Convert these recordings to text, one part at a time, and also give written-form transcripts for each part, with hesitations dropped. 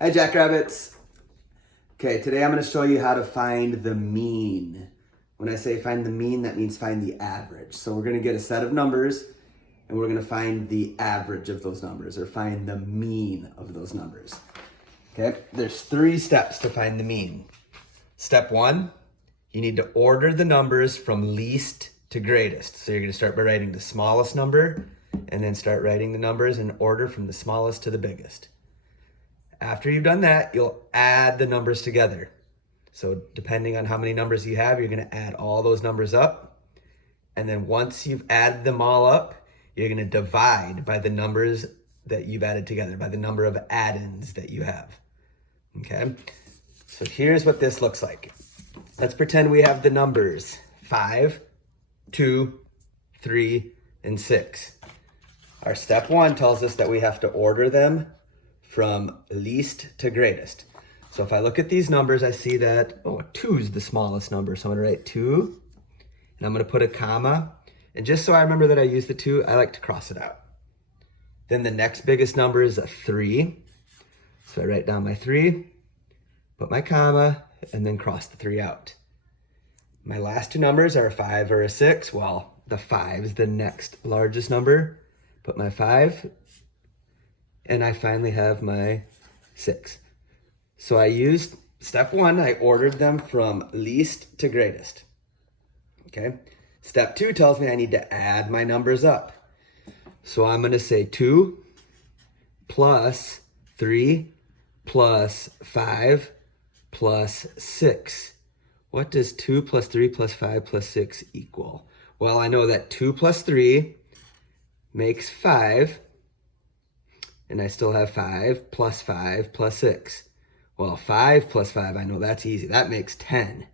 Hi Jackrabbits. Okay, today I'm going to show you how to find the mean. When I say find the mean, that means find the average. So we're going to get a set of numbers and we're going to find the average of those numbers, or find the mean of those numbers. Okay, there's 3 steps to find the mean. Step 1, you need to order the numbers from least to greatest. So you're going to start by writing the smallest number and then start writing the numbers in order from the smallest to the biggest. After you've done that, you'll add the numbers together. So depending on how many numbers you have, you're going to add all those numbers up. And then once you've added them all up, you're going to divide by the numbers that you've added together, by the number of add-ins that you have. Okay? So here's what this looks like. Let's pretend we have the numbers 5, 2, 3, and 6. Our step 1 tells us that we have to order them from least to greatest. So if I look at these numbers, I see that, 2 is the smallest number. So I'm gonna write 2, and I'm gonna put a comma. And just so I remember that I use the 2, I like to cross it out. Then the next biggest number is a 3. So I write down my 3, put my comma, and then cross the 3 out. My last 2 numbers are a 5 or a 6. Well, the 5 is the next largest number. Put my 5, and I finally have my 6. So I used step 1, I ordered them from least to greatest. Okay. Step 2 tells me I need to add my numbers up. So I'm going to say 2 plus 3 plus 5 plus 6. What does 2 plus 3 plus 5 plus 6 equal? Well, I know that 2 plus 3 makes 5. And I still have 5 plus 6. Well, 5 plus 5, I know that's easy. That makes 10.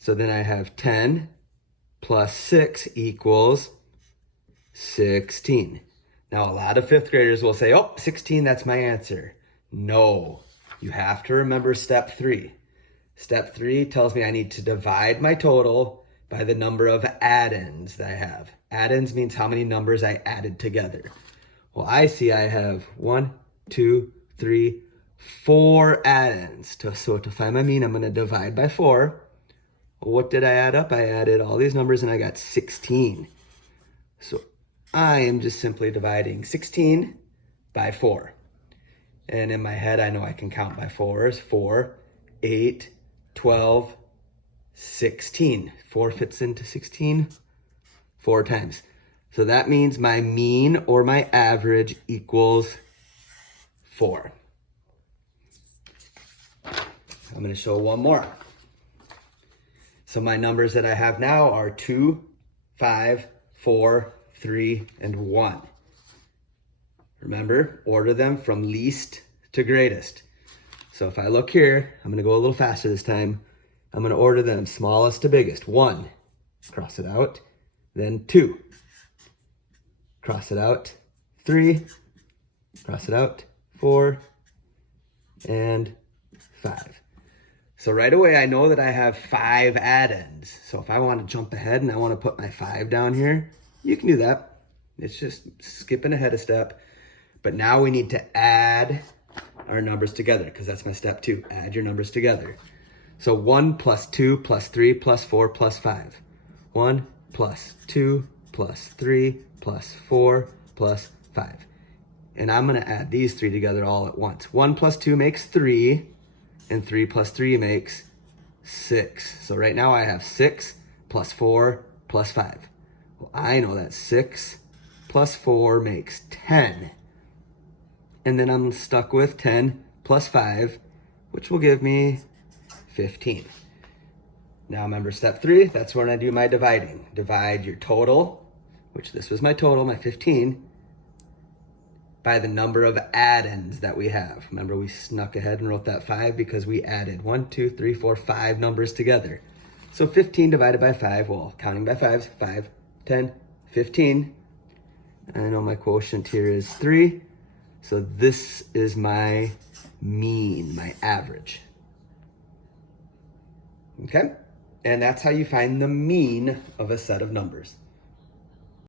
So then I have 10 plus 6 equals 16. Now, a lot of 5th graders will say, 16, that's my answer. No, you have to remember step 3. Step 3 tells me I need to divide my total by the number of add-ins that I have. Add-ins means how many numbers I added together. Well, I see I have 1, 2, 3, 4 add-ins. So to find my mean, I'm going to divide by 4. Well, what did I add up? I added all these numbers and I got 16. So I am just simply dividing 16 by 4. And in my head, I know I can count by 4s. 4, 8, 12, 16. 4 fits into 16 4 times. So that means my mean or my average equals 4. I'm going to show one more. So my numbers that I have now are 2, 5, 4, 3, and 1. Remember, order them from least to greatest. So if I look here, I'm going to go a little faster this time. I'm going to order them smallest to biggest. 1, cross it out. Then 2. Cross it out, 3, cross it out, 4, and 5. So right away, I know that I have 5 add-ins. So if I want to jump ahead and I want to put my 5 down here, you can do that. It's just skipping ahead a step. But now we need to add our numbers together, because that's my step 2. Add your numbers together. So 1 plus 2 plus 3 plus 4 plus 5. 1 plus 2 plus 3 plus 4 plus 5. And I'm going to add these 3 together all at once. 1 plus 2 makes 3, and 3 plus 3 makes 6. So right now I have 6 plus 4 plus 5. Well, I know that 6 plus 4 makes 10. And then I'm stuck with 10 plus 5, which will give me 15. Now remember step 3, that's when I do my dividing. Divide your total, which this was my total, my 15, by the number of add-ins that we have. Remember, we snuck ahead and wrote that 5 because we added 1, 2, 3, 4, 5 numbers together. So 15 divided by 5, well, counting by 5s, 5, 10, 15. I know my quotient here is 3. So this is my mean, my average. Okay? And that's how you find the mean of a set of numbers.